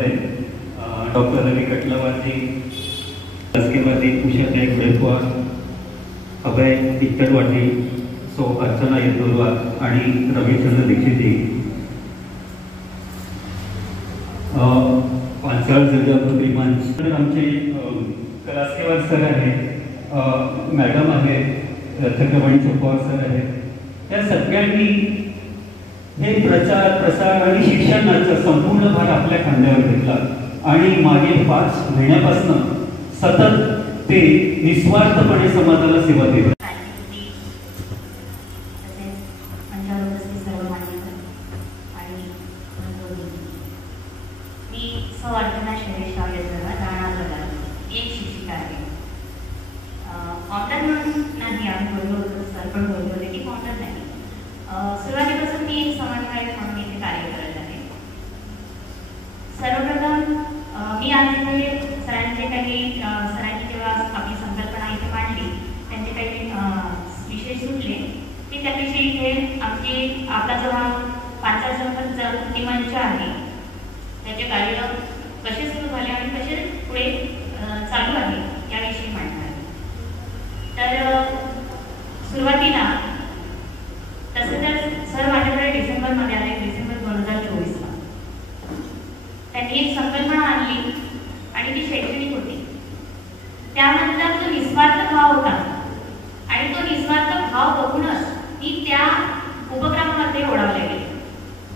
आहे. डॉक्टर रवी कटलावाजी, लसकेवादी, उषाताई गुडेफोर, अभय तिक्कटवाटी, सो अर्चना येदुरवार आणि रविचंद्र दीक्षित पांचाळ जगदंबी मंच. तर आमचे कलास्केवार सर आहेत, मॅडम आहेत, चक्रवाणी चोपवार सर आहेत. या सगळ्यांनी हे प्रचार प्रसार आणि शिक्षणाचा संपूर्ण भार आपल्या खांद्यावर घेतला आणि मागील 5 महिन्यापासून सतत ते निस्वार्थपणे समाजाला सेवा देतात. अर्चना शैलेश एक शिक्षिका आहे. फाउंडर म्हणून नाही आम्ही बोललो होतो, सर पण बोललो होते की फाउंडर नाही. सुरुवातीपासून मी एक समन्वयक म्हणून इथे कार्य करत आहे. सर्वप्रथम मी आज इथे सरांचे काही सरांची जेव्हा आपली संकल्पना इथे मांडली, त्यांचे काही विषय सुटले की त्याविषयी इथे आपला जो हा पांचाळ जगदंबी मंच आहे त्याचे कार्य कसे सुरू झाले आणि कसे पुढे चालू आहे याविषयी मांडणार. तर सुरुवातीला तसं तर सर माझ्याकडे डिसेंबरमध्ये आले, डिसेंबर 2024ला. त्यांनी एक संकल्पना आणली आणि ती शैक्षणिक होती. त्यामधला जो निस्वार्थ भाव होता आणि तो निस्वार्थ भाव बघूनच मी त्या उपक्रमामध्ये ओढावले गेले.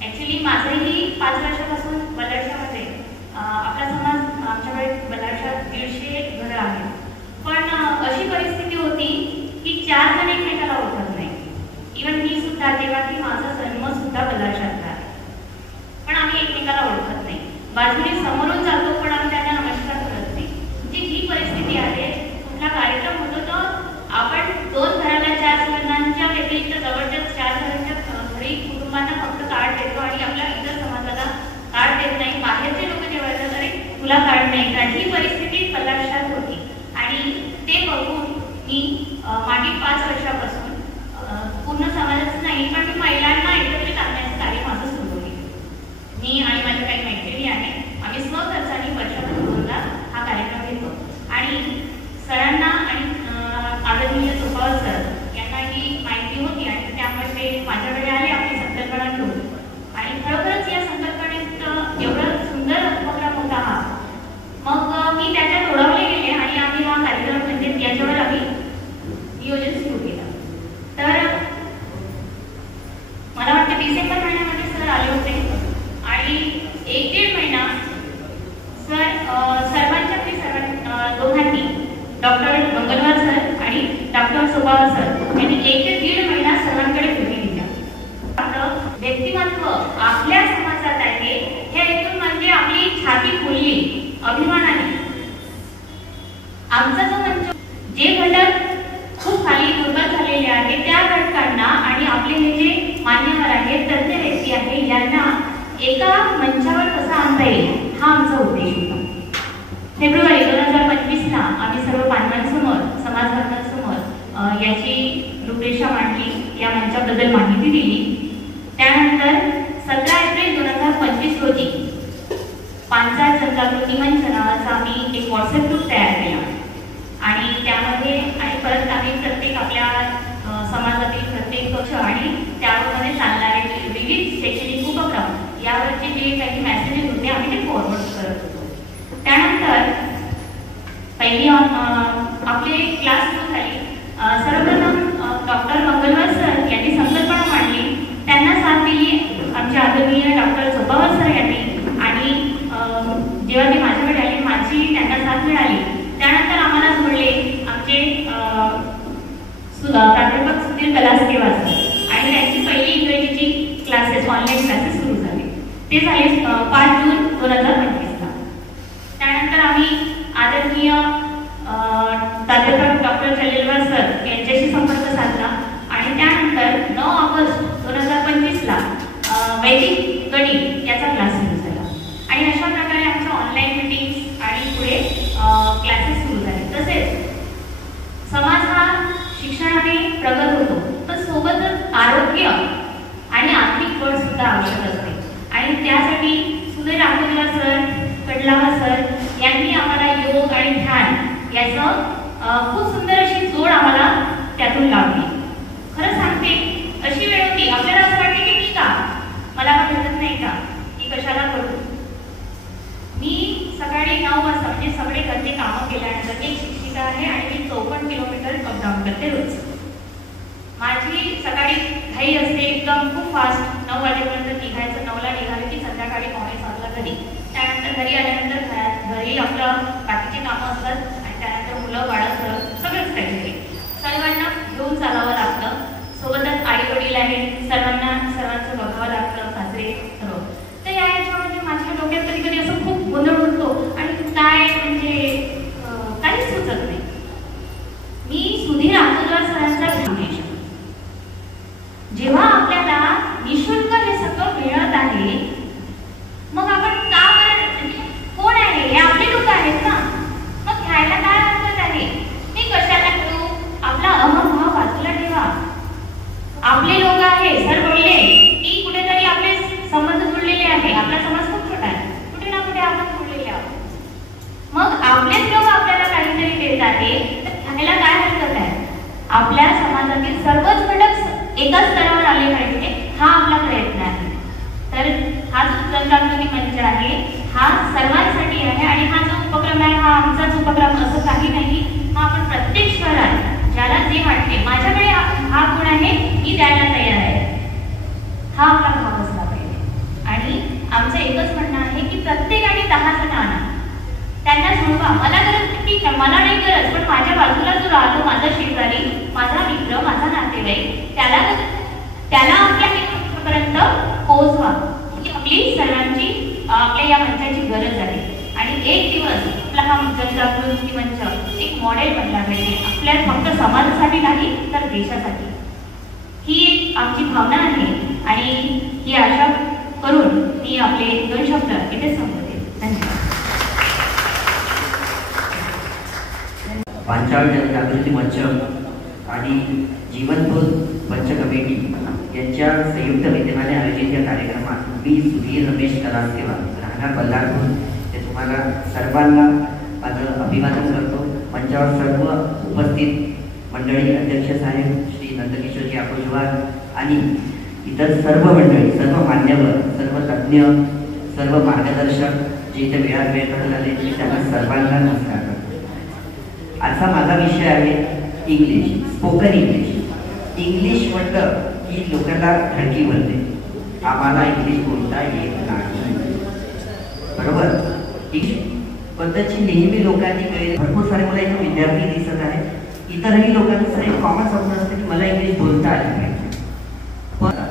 ॲक्च्युली माझंही 5 वर्षापासून बल्लारशामध्ये आपला समाज आमच्याकडे बल्लारशात 150 घरं आहेत. पण अशी परिस्थिती होती की 4 जण एकमेकाला ओळखत नाही. इव्हन मी सुद्धा, तेव्हा की माझा जन्म सुद्धा बल्लारशातला आहे, पण आम्ही एकमेकाला ओळखत नाही. बाजूने समोरून जातो पण आम्ही त्यांना नमस्कार करत नाही. म्हणजे ही परिस्थिती आहे. कुठला कार्यक्रम होतो तर आपण 2 घराला 4 जणांच्या व्यतिरिक्त जवळच्या 4 जणांच्या घरी कुटुंबांना फक्त कार्ड देतो आणि आपल्या इतर समाजाला कार्ड देत नाही. बाहेरचे लोक जेव्हा तरी तुला कार्ड नाही. ही परिस्थिती बल्लारशात होती आणि ते बघून मी मागील 5 वर्षापासून पूर्ण समाजाचं नाही पण मी महिलांना एकत्रित आणण्याचं कार्य माझं सुरू केलं. मी आणि माझ्या काही मैत्रिणी आहेत, आम्ही स्वखर्चाने वर्षातून 2दा हा कार्यक्रम घेतो. आणि सरांना आणि आदरणीय चोपावर सर यांना ही माहिती होती आणि त्यामुळे ते माझ्याकडे आले आपली संकल्पना घेऊन. आणि खरोखरच या संकल्पनेत एवढा सुंदर उपक्रम होता हा. मग मी त्याच्यात ओढवले गेले आणि आम्ही हा कार्यक्रम म्हणजे याच्यावर आम्ही नियोजन सुरू केलं. तर मला वाटतं डिसेंबर महिन्यामध्ये सर आले होते आणि 1-1.5 महिना सर्वांच्या दोघांनी डॉक्टर मंगलवार सर आणि डॉक्टर सोपावर सर यांनी 1-1.5 महिना सर्वांकडे भेटी दिल्या. व्यक्तिमत्व आपल्या समाजात आहे हे ऐकून म्हणजे आपली छाती फुलली अभिमानाने. आमचा जो मंच जे घटक खूप खाली दुर्बल झालेले आहे त्या घटकांना आणि आपले हे जे मान्यवर आहेत, तज्ञ व्यक्ती आहे, यांना एका मंचावर कसा आणता येईल हा आमचा उद्देश होता. फेब्रुवारी 2025ला आम्ही सर्व बांधवांसमोर, समाज बांधवांसमोर याची रूपरेषा मांडली, या मंचाबद्दल माहिती दिली. त्यानंतर 17 एप्रिल 2025 रोजी पांचाळ जनजागृती मंच नावाचा आम्ही एक व्हॉट्सअप ग्रुप तयार केला आणि त्यामध्ये आणि परत आम्ही प्रत्येक आपल्या समाजातील प्रत्येक पक्ष आणि त्यामध्ये चालणारे विविध शैक्षणिक उपक्रम यावरचे जे काही मेसेजेस होते आम्ही ते फॉरवर्ड करत होतो. त्यानंतर पहिली आपले क्लास सुरू झाली. सर्वप्रथम डॉक्टर मंगलवार सर यांनी संकल्पना मांडली, त्यांना साथ दिली आमच्या आदरणीय डॉक्टर चोपावर सर यांनी. आणि जेव्हा ते माझ्याकडे आले माझी त्यांना साथ मिळाली. त्यानंतर आम्हाला जोडले आमचे प्राध्यापक सुधीर कलास्केवार सर आणि त्यांची पहिली इंग्रजीची क्लासेस, ऑनलाईन क्लासेस सुरू झाले. ते झाले 5 जून 2025ला. त्यानंतर आम्ही आदरणीय प्राध्यापक डॉक्टर चलेलवार सर यांच्याशी संपर्क साधला आणि त्यानंतर 9 ऑगस्ट 2025ला वैदिक गणित याचा क्लास सुरू झाला. आणि अशा प्रकारे आमच्या ऑनलाईन मीटिंग्स आणि पुढे क्लासेस सुरू झाले. तसेच समाज हा शिक्षणाने प्रगत होतो तर सोबतच आरोग्य आणि आर्थिक बळ सुद्धा आवश्यक असते आणि त्यासाठी सुधीर रामदेवला सर खंडलावा सर यांनी आम्हाला योग आणि ध्यान याचं खूप सुंदर अशी जोड आम्हाला त्यातून लावली. खरं सांगते, अशी वेळ होती आपल्याला असं वाटते की मी का, मला का भेटत नाही का, मी कशाला करू. मी सकाळी 9 वाजता म्हणजे सगळे घरचे कामं केल्यानंतर, एक शिक्षिका आहे आणि मी 54 किलोमीटर अपडाऊन करते रोज. माझी सकाळी घाई असते एकदम खूप फास्ट, 9 वाजेपर्यंत निघायचं, 9ला निघाले की संध्याकाळी 5:45ला घरी. त्यानंतर घरी आल्यानंतर घरी आपलं बाकीचे कामं असतात आणि त्यानंतर मुलं बाळं सगळंच काहीतरी सर्वांना घेऊन चालावं लागतं. सोबतच आई वडील आहेत, सर्वांचं बघावं लागतं, सासरे सर्व. तर या याच्यामध्ये माझ्या डोक्यात कधी कधी असं खूप गोंधळ उडतो आणि काय म्हणजे काहीच सुचत नाही. मी सुधीर आमोदकर सरांचा फाउंडेशन, जेव्हा आपल्याला निशुल्क हे सगळं मिळत आहे, मग आपण का म्हणजे कोण आहे, हे आपले लोक आहेत ना, मग घ्यायला काय हरकत आहे. मी कशाला करू, आपला अहमभाव बाजूला ठेवा. आपले लोक आहे, सर बोलले की कुठेतरी आपले संबंध जुळलेले आहे. आपला समाज खूप छोटा आहे, कुठे ना कुठे आपण जुळलेले आहोत. मग आपलेच लोक आपल्याला काहीतरी देत आहे, तर घ्यायला काय हरकत आहे. आपल्या समाजातील सर्वच घटक एकाच स्तरावर आले पाहिजे, हा आपला प्रयत्न आहे. तर हा जो जनजागृती मंच आहे हा सर्वांसाठी आहे आणि हा जो उपक्रम आहे हा आमचाच उपक्रम असं काही नाही. हा आपण प्रत्येक शहरात ज्याला जे वाटते माझ्याकडे हा गुण आहे मी द्यायला तयार आहे, हा आपला भाव असला पाहिजे. आणि आमचं एकच म्हणणं आहे की प्रत्येकाने 10 जण आणा, त्यांना जुळवा. मला गरज ठीक आहे, मला नाही गरज, पण माझ्या बाजूला जो राहतो, माझा शेजारी, माझा मित्र, माझा नातेवाईक, त्याला आपल्या मित्रापर्यंत पोहोचवा. ही आपली सर्वांची आपल्या या मंचाची गरज आहे. आणि एक दिवस आपला हा जनजागृती मंच एक मॉडेल बनला पाहिजे, आपल्या फक्त समाजासाठी नाही तर देशासाठी. ही एक आमची भावना आहे आणि ही आशा करून मी आपले 2 शब्द इथे संपवते. धन्यवाद. पांचाळ जनजागृती मंच आणि जीवनबोध मंच कमिटी यांच्या संयुक्त विद्यमाने आयोजित या कार्यक्रमात मी सुधीर रमेश कलासकेवार, राहणार बल्लारपूर, ते तुम्हाला सर्वांना माझं अभिवादन करतो. मंचावर सर्व उपस्थित मंडळी, अध्यक्ष साहेब श्री नंदकिशोरजी आकोजवार आणि इतर सर्व मंडळी, सर्व मान्यवर, सर्व तज्ज्ञ, सर्व मार्गदर्शक जे इथे वेळात वेळ काढून आले, मी त्यांना सर्वांना नमस्कार करतो. आजचा माझा विषय आहे इंग्लिश, स्पोकन इंग्लिश. इंग्लिश म्हटलं की लोकांना धडकी भरते, आम्हाला इंग्लिश बोलता येत नाही, बरोबर. इंग्लिश बद्दलची नेहमी लोकांनी भरपूर सारे मला इथे विद्यार्थी दिसत आहेत, इतरही लोकांचं एक कॉमन स्वप्न असतं की मला इंग्लिश बोलता आली पाहिजे, पण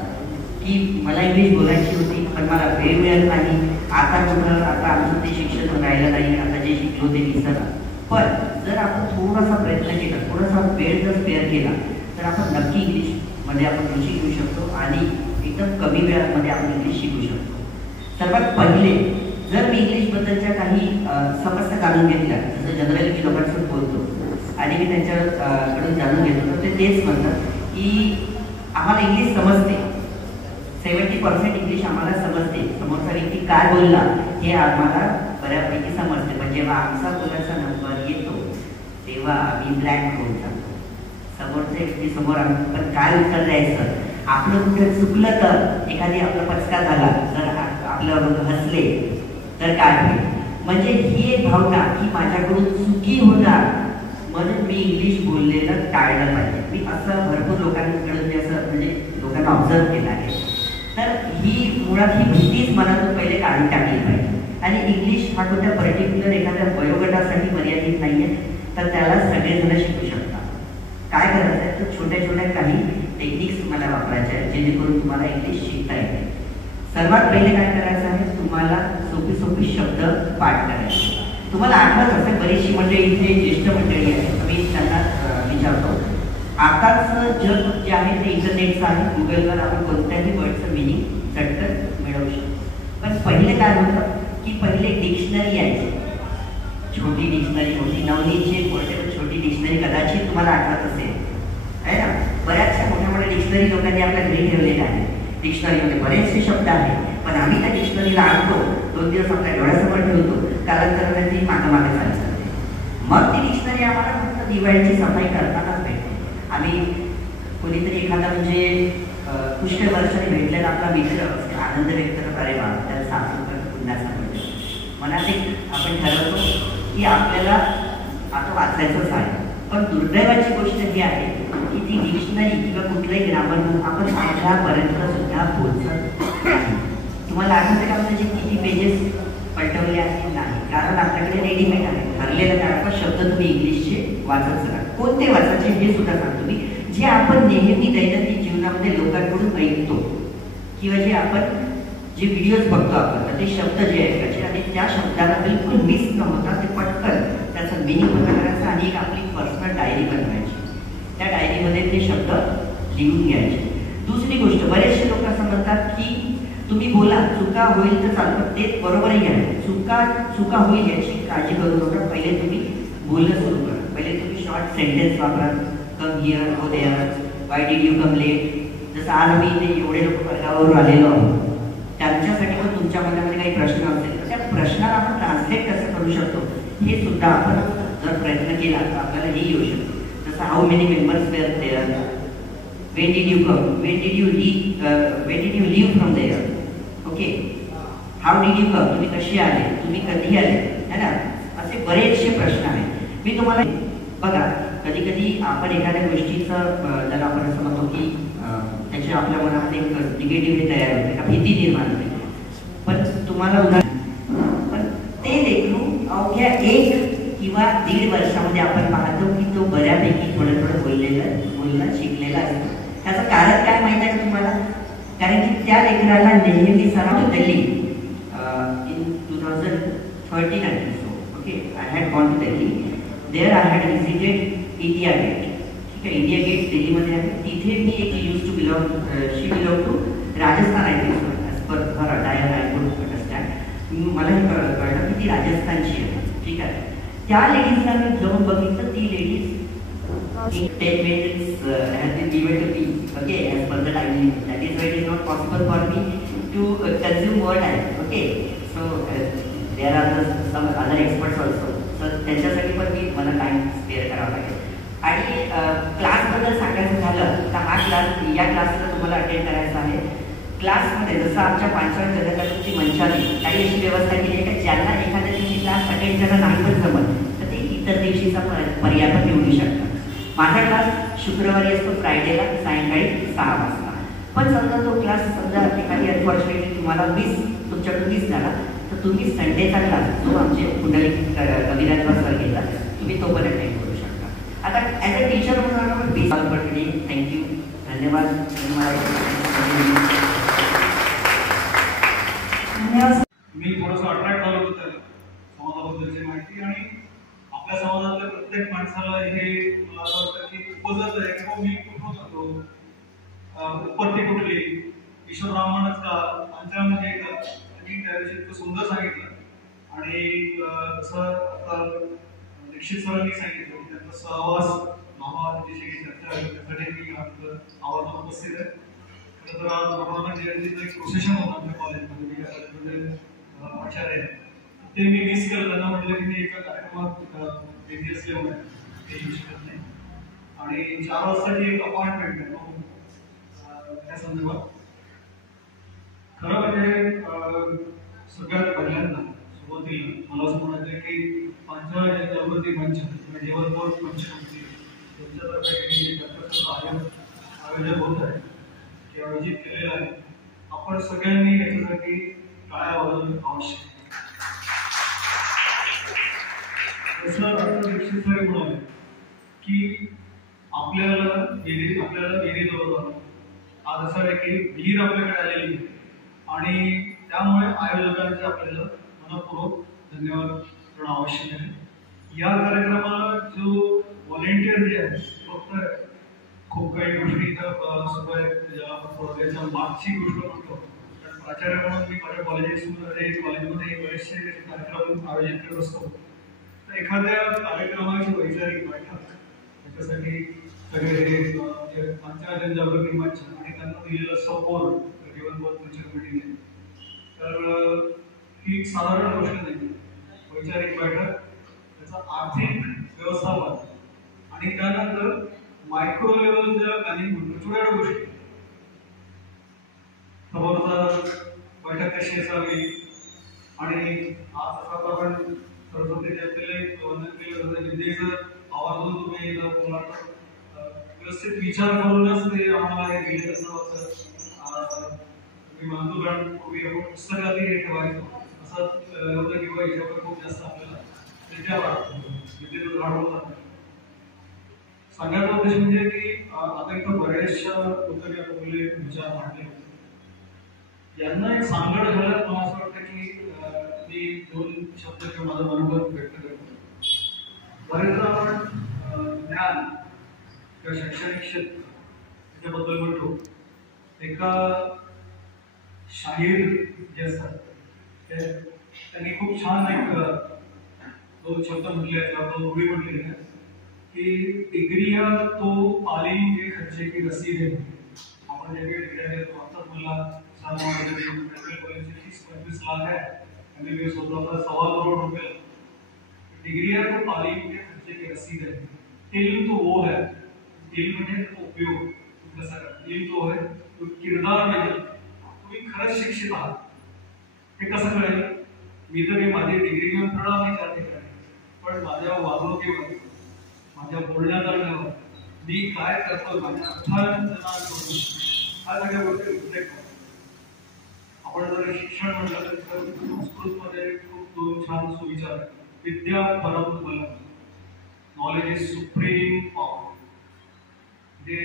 की मला इंग्लिश बोलायची होती पण मला वेळ मिळत नाही. आता कुठं, आता आमचं ते शिक्षण राहिलं नाही, आता जे शिकलो ते विसरला. पण जर आपण थोडासा प्रयत्न केला, थोडासा वेळ जर स्पेअर केला, तर आपण नक्की इंग्लिशमध्ये आपण रुची घेऊ शकतो आणि एकदम कमी वेळामध्ये आपण इंग्लिश शिकू शकतो. सर्वात पहिले जर मी इंग्लिशबद्दलच्या काही समस्या जाणून घेतल्या, जसं जनरली मी लोकांसोबत बोलतो आणि मी त्यांच्याकडून जाणून घेतो, तर ते तेच म्हणतात की आम्हाला इंग्लिश समजते, 70% इंग्लिश आम्हाला समजते, समोरचा व्यक्ती काय बोलला हे आम्हाला बऱ्यापैकी समजते, पण जेव्हा आमचा बोलायचा नंबर येतो तेव्हा आम्ही ब्लँक होऊन जातो. समोरच्या व्यक्ती समोर पण काय उत्तर द्यायचं, आपलं कुठे चुकलं तर, एखादी आपला पचका झाला तर, आपल्याबरोबर हसले तर काय होईल. म्हणजे ही एक भावना की माझ्याकडून चुकी होणार म्हणून मी इंग्लिश बोललेलं टाळलं पाहिजे. मी असं भरपूर लोकांकडून जे असं म्हणजे लोकांना ऑब्झर्व केलं आहे. तर ही मुळात ही भीतीच मनातून पहिले काढून टाकली पाहिजे. आणि इंग्लिश हा कोणत्या पर्टिक्युलर एखाद्या वयोगटासाठी मर्यादित नाही आहे, तर त्याला सगळेजण शिकू शकतात. काय करायचं आहे तर छोट्या छोट्या काही टेक्निक्स मला वापरायच्या आहेत जेणेकरून तुम्हाला इंग्लिश शिकता येते. सर्वात पहिले काय करायचं आहे, तुम्हाला सोपी सोपी शब्द पाठ करायचे. तुम्हाला आठवत असेल, बरीचशी मंडळी इथे ज्येष्ठ मंडळी आहेत, मी त्यांना विचारतो. आताच जग जे आहे ते इंटरनेटचं आहे, गुगलवर आपण कोणत्याही वर्डचं मिनिंग चटकन मिळवू शकतो. पण पहिले काय होतं की पहिले डिक्शनरी यायची, छोटी डिक्शनरी होती, नवनीतची पोर्टेबल छोटी डिक्शनरी, कदाचित तुम्हाला आठवत असेल आहे ना. बऱ्याचशा मोठ्या मोठ्या डिक्शनरी लोकांनी आपल्या घरी ठेवलेल्या आहेत. डिक्शनरीमध्ये बरेचसे शब्द आहेत, पण आम्ही त्या डिक्शनरीला आणतो, 2 दिवस आपल्या डोळ्यासमोर ठेवतो, चालत चालत ती मागे चालत जाते. मग ती डिक्शनरी आम्हाला फक्त दिवाळीची सफाई करतानाच भेटते. आम्ही कोणीतरी एखादा म्हणजे पुष्कळ वर्षाने भेटलेला आपला मित्र आनंद व्यक्त करायला त्याला सासून पुन्हा सांगतो. मनात एक आपण ठरवतो की आपल्याला आता वाचायचंच आहे. पण दुर्दैवाची गोष्ट ही आहे की ती डिक्शनरी किंवा कुठलंही ग्रामर बुक आपण माझ्यापर्यंत सुद्धा पोहोचत नाही. तुम्हाला आठवते का म्हणजे किती पेजेस पलटवले आहेत? नाही, कारण आपल्याकडे रेडीमेड आहे. ठरलेलं काळाचा शब्द तुम्ही इंग्लिशचे वाचत चला. कोणते वाचायचे हे सुद्धा सांगतो मी. जे आपण नेहमी दैनंदिन जीवनामध्ये लोकांकडून ऐकतो किंवा जे आपण जे व्हिडिओज बघतो आपण, तर ते शब्द जे ऐकायचे आणि त्या शब्दाला बिलकुल मिस न होता ते पटकन त्याचा मिनिंग पता करायचा आणि एक आपली पर्सनल डायरी बनवायची. त्या डायरीमध्ये ते शब्द लिहून घ्यायचे. दुसरी गोष्ट, बरेचसे लोक असं म्हणतात की तुम्ही बोला, चुका होईल तर चालतं, ते बरोबरही आहे. चुका होईल याची काळजी करू नका. पहिले तुम्ही बोलणं सुरू करा. पहिले तुम्ही शॉर्ट सेंटेन्स वापरा. Come here, go there, why did you come late. जसं आज आम्ही इथे एवढे लोक वर्गावरून आलेलो आहोत, त्यांच्यासाठी पण तुमच्या मनामध्ये काही प्रश्न असेल तर त्या प्रश्नाला आपण ट्रान्सलेट कसं करू शकतो हे सुद्धा आपण जर प्रयत्न केला तर आपल्याला हे येऊ शकतो. जसं how many members were there, when did you come, when did you leave from there, okay, how did you come, तुम्ही कशी आले, तुम्ही कधी आले, है ना. असे बरेचसे प्रश्न आहेत. मी तुम्हाला बघा, कधी कधी आपण एखाद्या गोष्टीचं ज्याला आपण असं म्हणतो की त्याची आपल्या मनामध्ये एक निगेटिव्हिटी तयार होते का भीती निर्माण होते. पण तुम्हाला उदाहरण, पण ते लेकरू अवघ्या 1 किंवा 1.5 वर्षामध्ये आपण पाहतो की तो बऱ्यापैकी थोडं बोलणं शिकलेला असतो. त्याचं कारण काय माहिती आहे का तुम्हाला? कारण की त्या लेकराला नेहमी सराव Delhi in 2013 I think so. Okay, I had gone to Delhi. There I had visited India Gate. ठीक आहे, इंडिया गेट दिल्लीमध्ये आहे. तिथे मी एक शी बिलॉंग टू राजस्थान आहे as per her attire I could understand. मला हे कळलं की ती राजस्थानची आहे. ठीक आहे, त्या लेडीजला मी जाऊन बघितलं. ती ladies 10 minutes has been given to me, okay, as per the time limit. That is why it is not possible for me to consume more time. Okay, so there are some other experts also. So त्यांच्यासाठी पण मला time spare करावा लागेल. आणि क्लासबद्दल सांगायचं झालं तर हा क्लास, या क्लासला तुम्हाला अटेंड करायचा आहे. क्लासमध्ये जसं आमच्या पांचाळ जनजागृती मंचाने काही अशी व्यवस्था केली आहे की ज्यांना एखाद्या दिवशी क्लास अटेंड करणं नाही पण जमत तर ते इतर दिवशीचा पर्याय पण निवडू शकतात. माझा क्लास शुक्रवारी असतो, फ्रायडेला सायंकाळी 6 वाजता. पण समजा तो क्लास समजा एखादी अनफॉर्च्युनेटली तुम्हाला तुमच्याकडून मिस झाला तर तुम्ही संडेचा क्लास जो आमचे पुंडलिक कविराज सर घेतात तुम्ही तो पण अटेंड करू शकता. आता ॲज अ टीचर म्हणून आपण बी सॉल्व करते. थँक्यू, धन्यवाद. मी थोडंसं अट्रॅक्ट झालो होतो त्याला समाजाबद्दलची माहिती. आणि आपल्या समाजातल्या प्रत्येक माणसाला हे मला असं वाटतं की उपजत आहे की मी कुठून होतो, उत्पत्ती कुठली, ईश्वर ब्राह्मणच का, पंचांग म्हणजे का. आणि त्याविषयी इतकं सुंदर सांगितलं. आणि जसं आता दीक्षित सरांनी सांगितलं की त्यांचा सहवास मामा त्याच्याशी चर्चा त्यासाठी मी आवर्जून उपस्थित आहे. खरं तर आज गुरुनानक जयंतीचं एक प्रोसेशन होतं आमच्या कॉलेजमध्ये. मी या कॉलेजमध्ये आचार्य आहे. ते मी मिस केलं. त्यांना म्हटलं की मी एका कार्यक्रमात बिझी असल्यामुळे ते येऊ शकत नाही. आणि 4 वाजताची एक अपॉइंटमेंट आहे त्या संदर्भात. खरं म्हणजे सगळ्यात पहिल्यांदा सुरुवातीला मला असं म्हणायचं की पांचाळ जनजागृती मंच किंवा जीवनभर पंचकृती त्यांच्यातर्फे चर्चासत्र आयोजन होत आहे किंवा आयोजित केलेलं आहे. आपण सगळ्यांनी याच्यासाठी टाळ्या वाजवणं आवश्यक आहे. जसं आता दीक्षित सर म्हणाले की आपल्याला विहिरी जवळ आलं. आज असं आहे की विहीर आपल्याकडे आलेली आहे आणि त्यामुळे आयोजकांचे आपल्याला मनपूर्वक धन्यवाद करणं आवश्यक आहे. या कार्यक्रमाला जो व्हॉलेंटियर जे आहे फक्त खूप काही गोष्टी इथं सुद्धा ज्याला आपण स्पर्धेच्या मागची गोष्ट म्हणतो. कारण प्राचार्य म्हणून मी माझ्या कॉलेजमध्ये बरेचसे कार्यक्रम आयोजित करत असतो. तर एखाद्या कार्यक्रमाची वैचारिक बैठक त्याच्यासाठी सगळे पंचाळ जनजागृती मंच आणि त्यांना दिलेलं सपोर्ट जीवनभर पंच कमिटीने, तर ही एक साधारण गोष्ट नाही. वैचारिक बैठक, त्याचं आर्थिक व्यवस्थापन आणि त्यानंतर मायक्रो लेवल ज्या प्लॅनिंग म्हणतो छोट्या गोष्टी, खबरदार बैठक कशी असावी आणि आज आपण सरस्वती जयंतीला वंदन केलं तर विद्येचं आवर्जून तुम्ही व्यवस्थित विचार करूनच ते आम्हाला हे दिले असं वाटतं. मी म्हणतो कारण पूर्वी आपण पुस्तकातही हे ठेवायचो असं होतं किंवा याच्यावर खूप जास्त आपल्याला त्याच्या वाटतं विद्येचं झाड होतं. सगळ्यात उद्देश म्हणजे की आता इथं बऱ्याचशा लोकांनी आपले विचार मांडले, यांना एक सांगड घालत मला असं वाटतं की मी 2 शब्द किंवा माझा अनुभव व्यक्त करतो. बरेचदा आपण ज्ञान किंवा शैक्षणिक क्षेत्र याच्याबद्दल म्हणतो. एका शाहीर जे असतात त्यांनी खूप छान एक 2 शब्द म्हटले किंवा 2 ओळी म्हटलेल्या की डिग्रिया तो तालीम के खर्चे की रसीद है. आपण जे काही डिग्र्या घेतो आता मला 30-35 लाख है, MBBS होता था 1.25 करोड़ रुपए. डिग्रिया तो तालीम के खर्चे की रसीद है. इल्म तो वो है, इल्म म्हणजे उपयोग कसा करता. इल्म तो है तो किरदार म्हणजे तुम्ही खरंच शिक्षित आहात. हे कसं कळेल? मी तर माझी डिग्री घेऊन फिरणार नाही त्या ठिकाणी, पण माझ्या वागणुकीवर, माझ्या बोलण्या चालण्यावर मी काय करतो, माझ्या अर्थांना ह्या सगळ्या गोष्टी रिफ्लेक्ट होतात. आपण जर शिक्षण म्हटलं तर संस्कृतमध्ये खूप 2 छान सुविचार आहेत. विद्या परम बलम, नॉलेज इज सुप्रीम पॉवर. जे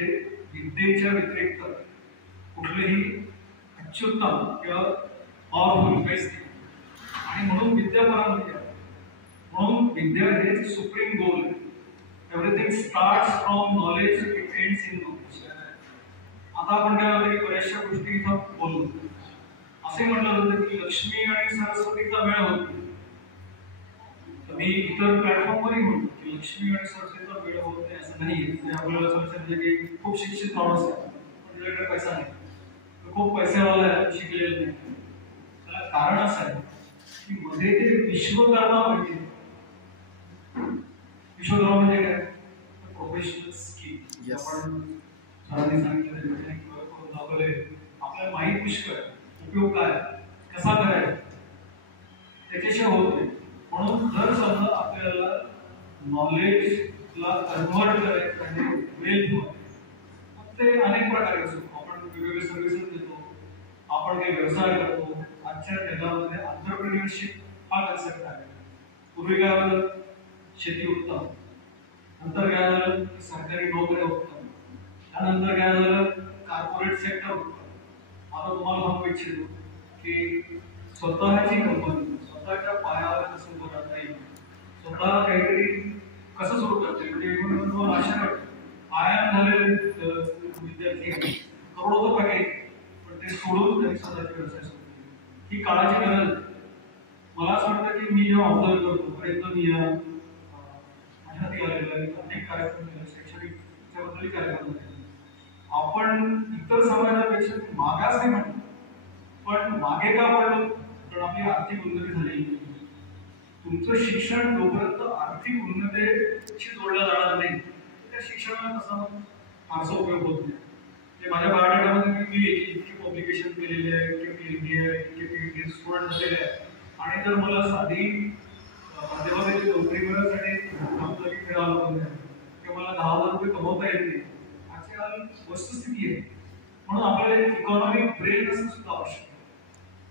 विद्येच्या व्यतिरिक्त कुठलेही अत्युत्तम किंवा पॉवरफुल काहीच नाही. आणि म्हणून विद्या परम विद्या, म्हणून विद्या हे सुप्रीम गोल आहे. Everything starts from knowledge, it ends in knowledge. आता आपण काय होतं की बऱ्याचशा गोष्टी इथं बोललो, असे म्हटलं होतं की लक्ष्मी आणि सरस्वतीचा मेळ होतो. मी इतर प्लॅटफॉर्मवरही म्हणतो की लक्ष्मी आणि सरस्वतीचा मेळ होत नाही असं नाही. आपल्याला समजतं की खूप शिक्षित माणूस आहे पण त्याच्याकडे पैसा नाही, खूप पैसेवाला आहे, शिकलेला नाही. त्याला कारण असं आहे की मध्ये ते विश्वकर्मा माहिती. विश्वकर्मा म्हणजे काय? Professional skill. आपण सरांनी सांगितलं दाखवले, आपल्याला माहीत पुष्कळ, उपयोग काय, कसा करायचा त्याच्याशिवाय होत नाही. म्हणून जर समजा आपल्याला नॉलेजला कन्व्हर्ट करायचं आहे वेल्थ मध्ये, मग ते अनेक प्रकारे असतो. आपण वेगवेगळे सर्व्हिसेस देतो, आपण काही व्यवसाय करतो. आजच्या जगामध्ये एंटरप्रेन्योरशिप हा कन्सेप्ट आहे. पूर्वी काय झालं, शेती उत्तम, नंतर काय झालं सरकारी नोकऱ्या उत्तम, त्यानंतर काय झालं कॉर्पोरेट सेक्टर उत्तम. आता तुम्हाला सांगू इच्छितो की स्वतःची कंपनी स्वतःच्या पायावर कसं उभं राहता येईल, स्वतः काहीतरी कसं सुरू करता येईल. म्हणजे तुम्हाला आशा वाटते आयाम झालेले विद्यार्थी करोडोचं पॅकेज, पण ते सोडून त्यांनी स्वतःचे व्यवसाय सुरू केले. ही काळाची गरज. मला असं वाटतं की मी जेव्हा ऑब्झर्व करतो, प्रयत्न मी या माझ्या हाती आलेला आहे, अनेक कार्यक्रम शैक्षणिक त्याबद्दलही कार्यक्रम झाले. आपण इतर समाजापेक्षा मागास नाही म्हणतो, पण मागे का पडलो? कारण आपली आर्थिक उन्नती झालेली नाही. तुमचं शिक्षण जोपर्यंत आर्थिक उन्नतीशी जोडलं जाणार नाही त्या शिक्षणाला तसा फारसा उपयोग होत नाही. ते माझ्या बायोडाटामध्ये मी इतकी पब्लिकेशन केलेली आहे, इतके PhD आहे, इतके PhD स्टुडंट झालेले आहे. आणि जर मला साधी माध्यमाची नोकरी मिळवण्यासाठी आमचं खेळायला होतं किंवा मला 10,000 रुपये कमवता येते, आजकाल वस्तुस्थिती आहे. म्हणून आपल्याला इकॉनॉमिक ब्रेन असणं सुद्धा आवश्यक आहे.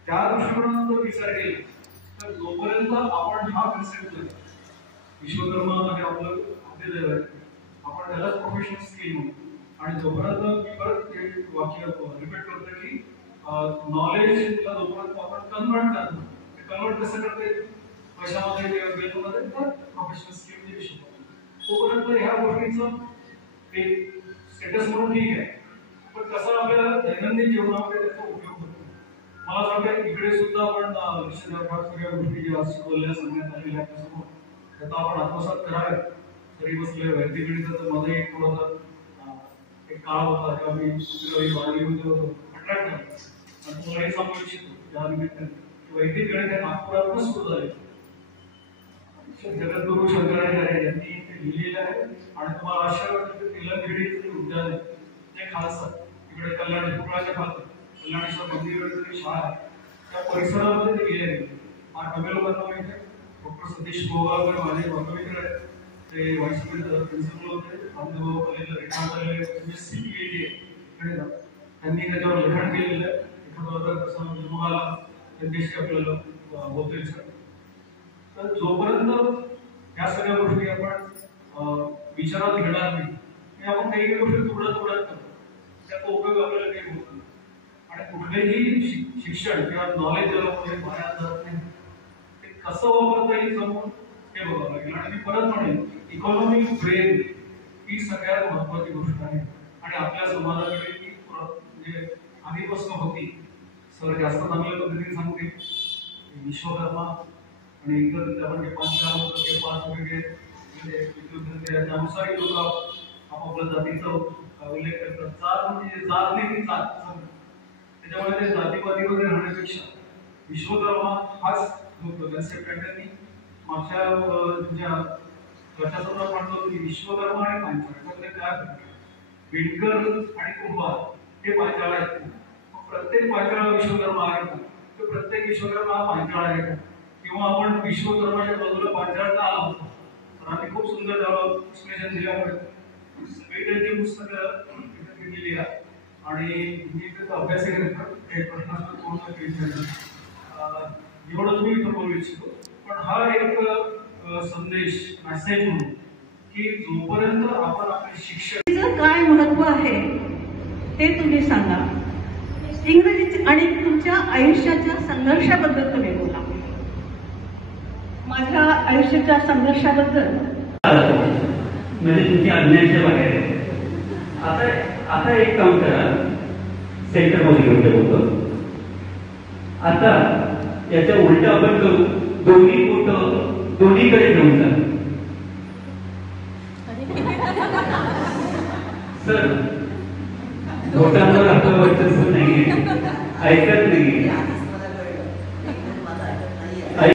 त्या दृष्टिकोनातून जर विचार केला तर जोपर्यंत आपण हा कन्सेप्ट विश्वकर्मा म्हणजे आपलं आपले आपण त्यालाच प्रोफेशनल स्किल म्हणतो. आणि जोपर्यंत मी परत वाक्य रिपीट करतो की नॉलेजला जोपर्यंत आपण कन्वर्ट करतो, कन्वर्ट कसं करता येईल पैशामध्ये किंवा वेल्थमध्ये, तर प्रोफेशनल स्किल म्हणजे विश्वकर्मा. तोपर्यंत ह्या गोष्टीचं एक स्टेटस म्हणून ठीक आहे, पण कसं आपल्याला दैनंदिन जीवनामध्ये त्याचा उपयोग होतो. मला असं वाटतं इकडे सुद्धा आपण सगळ्या गोष्टी ज्या शिकवल्या सांगण्यात आलेल्या आहेत समोर त्याचा आपण आत्मसात करावे. तरी बसले वैद्यगणिताचं मलाही थोडंसं एक काळ होता जेव्हा मी बालगीमध्ये होतो, अट्रॅक्ट झालो. आणि तुम्हाला हे सांगू इच्छितो त्या निमित्ताने वैदिक गणित हे नागपुरातूनच सुरू झाले. जगद्गुरु शंकराचार्य यांनी ते लिहिलेलं आहे आणि तुम्हाला आशा वाटते तेलंगिरी उद्यान आहे जे खालसा इकडे कल्याण कुकळाच्या खालचं कल्याणेश्वर मंदिराची शाळा आहे त्या परिसरामध्ये ते गेले फार कमी लोकांना माहिती आहे. डॉक्टर सतीश गोगावकर माझे वर्गमित्र आहेत, ते व्हाईस प्रिन्सिपल होते. अनुभव कॉलेजला रिटायर झालेले CPAT आहे, त्यांनी त्याच्यावर लिखाण केलेलं आहे. एखादा कसा तुम्हाला त्यांच्याशी आपल्याला बोलतोय सर. तर जोपर्यंत ह्या सगळ्या गोष्टी आपण विचारात घेणार नाही आपण काही गोष्टी तुकडत करतो त्याचा उपयोग आपल्याला काही होत नाही. आणि कुठलेही शिक्षण किंवा नॉलेज ज्याला वाया जात नाही ते कसं वापरता येईल समोर हे बघावं लागेल. आणि मी परत म्हणेन इकॉनॉमिक ब्रेन ही सगळ्यात महत्वाची गोष्ट आहे आणि आपल्या समाजाकडे ती म्हणजे आधीपासून होती. सर जास्त चांगल्या पद्धतीने सांगते विश्वकर्मा आणि इतर आपण जे पाच वेगळे म्हणजे त्यानुसार लोक आपापल्या जातीचा उल्लेख करतात. जात म्हणजे जात नाही ती जात त्याच्यामुळे ते जातीवादी वगैरे राहण्यापेक्षा विश्वकर्मा हाच जो कन्सेप्ट आहे त्यांनी मागच्या तुमच्या चर्चासत्रात म्हणतो की विश्वकर्मा आणि पांचाळ याच्यामध्ये काय फरक आहे. विणकर आणि कुंभार हे पांचाळ आहेत. प्रत्येक पांचाळ विश्वकर्मा आहे का तर प्रत्येक विश्वकर्मा हा पांचाळ आहे का किंवा आपण विश्वकर्माच्या बाजूला पांचाळचा आहोत. तर आम्ही खूप सुंदर त्याला विश्लेषण दिल्यामुळे सगळी त्यांची पुस्तकं दिली आहे आणि मी त्याचा अभ्यास करतो काही प्रश्नाचं पूर्ण एवढंच मी इथं बोलू इच्छितो. पण हा एक संदेश मेसेज म्हणून की जोपर्यंत आपण आपले शिक्षण काय महत्व आहे ते तुम्ही सांगा. इंग्रजीचे आणि तुमच्या आयुष्याच्या संघर्षाबद्दल तुम्ही बोला. माझ्या आयुष्याच्या संघर्षाबद्दल म्हणजे तुमची अज्ञानाच्या बाहेर आहे. आता एक काम करा सेंटरमध्ये घेऊन बोलतो. आता याच्या उलट आपण करू दोन्ही बोट दोन्हीकडे घेऊन जा. सर बोटांवर आपलं वर्चस्व नाहीये ऐकत नाही